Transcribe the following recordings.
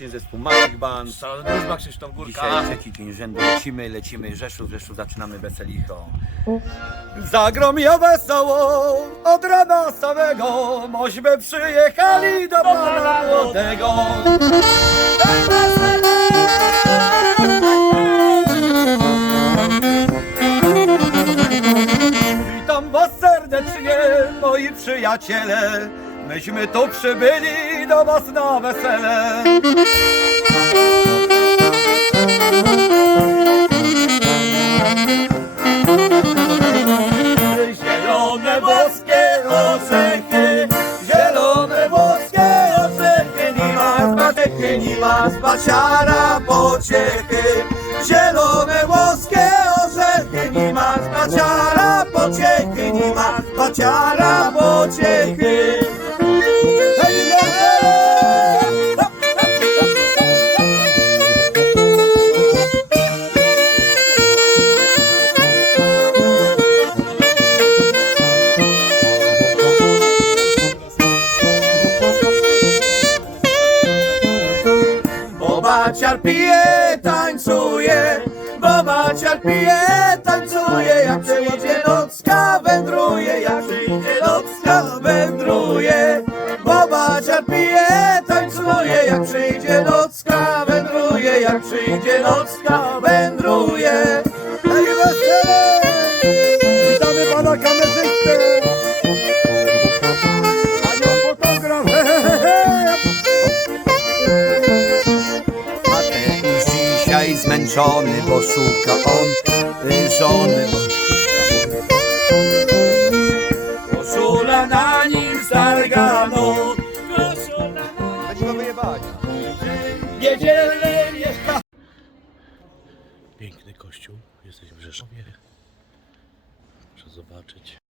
Zespół Magic Band. Szalona drużba Krzysztof Górka. Dzisiaj trzeci dzień rzędu lecimy, lecimy Rzeszów, Rzeszów zaczynamy weselicho. Zagrom ja wesoło od rana samego, mośmy przyjechali do pana młodego. Witam was serdecznie, moi przyjaciele. Myśmy tu przybyli do was na wesele. Zielone włoskie orzechy, zielone włoskie orzechy, nie ma pociechy. Zielone włoskie orzechy, nie ma zbaciara pociechy, nie ma zbaciara pociechy. Bo baciar pije, tańcuje, bo baciar pije, tańcuje, jak przyjdzie nocka, wędruje, jak przyjdzie nocka, wędruje. Bo baciar pije, tańcuje, jak przyjdzie nocka, wędruje, jak przyjdzie nocka, wędruje. Zmęczony, bo szuka on y, żony. Bo koszula na nim zargano. Wyjebać. Niedzielny mieszka. Piękny kościół. Jesteśmy w Rzeszowie. Proszę zobaczyć.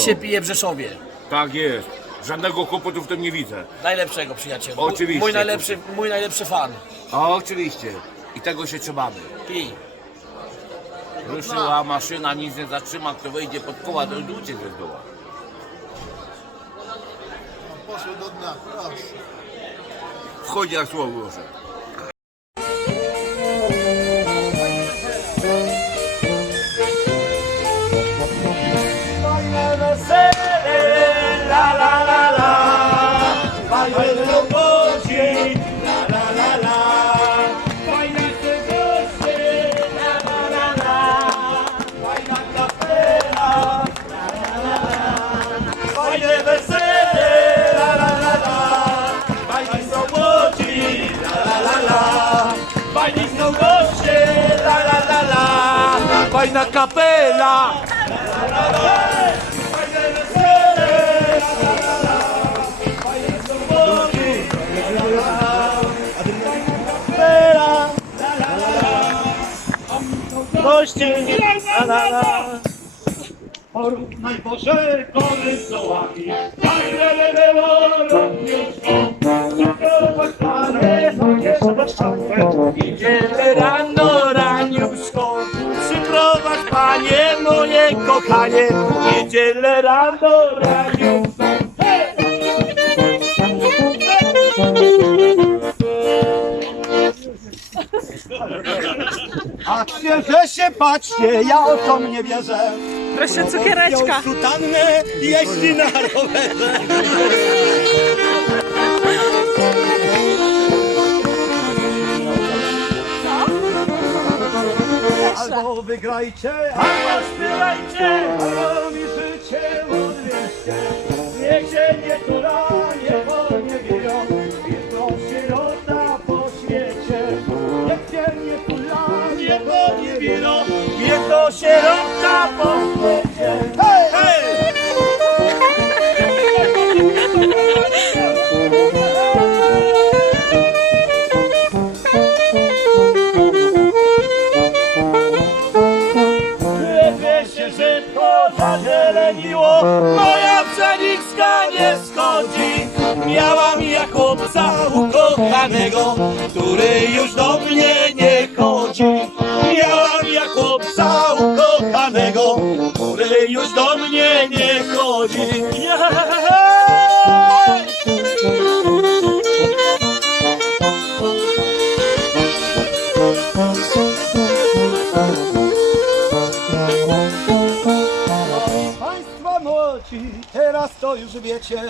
Się pije w Rzeszowie. Tak jest. Żadnego kłopotu w tym nie widzę. Najlepszego przyjaciela. Oczywiście. Mój najlepszy, mój najlepszy fan. O, oczywiście. I tego się trzymamy. Pij. Ruszyła maszyna, nic nie zatrzyma. Kto wejdzie pod koła, to już uciec ze zdoła. Poszło do dna, proszę. Wchodzi jak słowo Boże. Fajna kapela! Najboże kory sołami, fajne było równiuszko, zaprowadź panie, jeszcze do szafy. Idziemy rano, panie, moje kochanie, niedzielę rano, raniuszko. Patrzcie, że się patrzcie, ja oczom nie wierzę. Proszę cukiereczka. Sutannę jeździ na rowerze. Wygrajcie, albo śpiewajcie, albo mi życie odwieźcie. Niech się nie tula, nie poniewierią, jedną sierota po świecie. Niech się nie tula, nie poniewierią, jedną sierota po świecie. Kochanego, który już do mnie nie chodzi. Miałam ja chłopca ukochanego, który już do mnie nie chodzi. Państwa młodzi, teraz to już wiecie,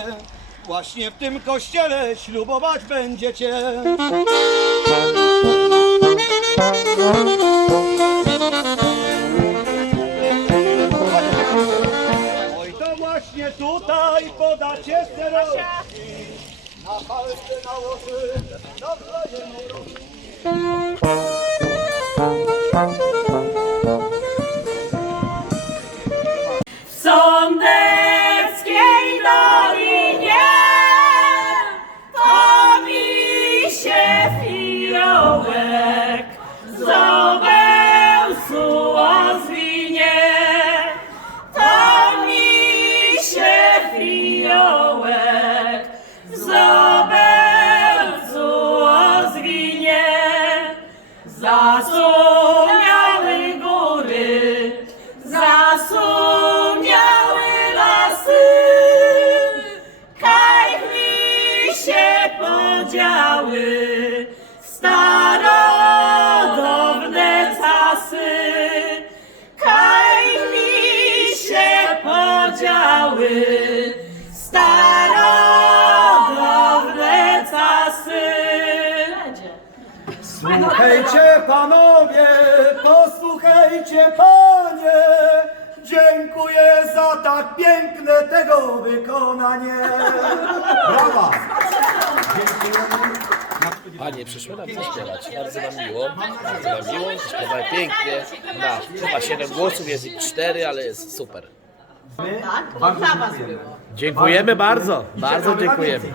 właśnie w tym kościele ślubować będziecie. Oj, to właśnie tutaj podacie steroki, na palce nałoży, nawzajem uroki. W Słuchajcie panowie, posłuchajcie panie, dziękuję za tak piękne tego wykonanie. Brawa! Panie, przyszły nam zaśpiewać. Bardzo nam miło. Bardzo nam miło. Śpiewają pięknie. Ma chyba 7 głosów, jest ich 4, ale jest super. Bardzo dziękujemy. Dziękujemy bardzo. Bardzo dziękujemy.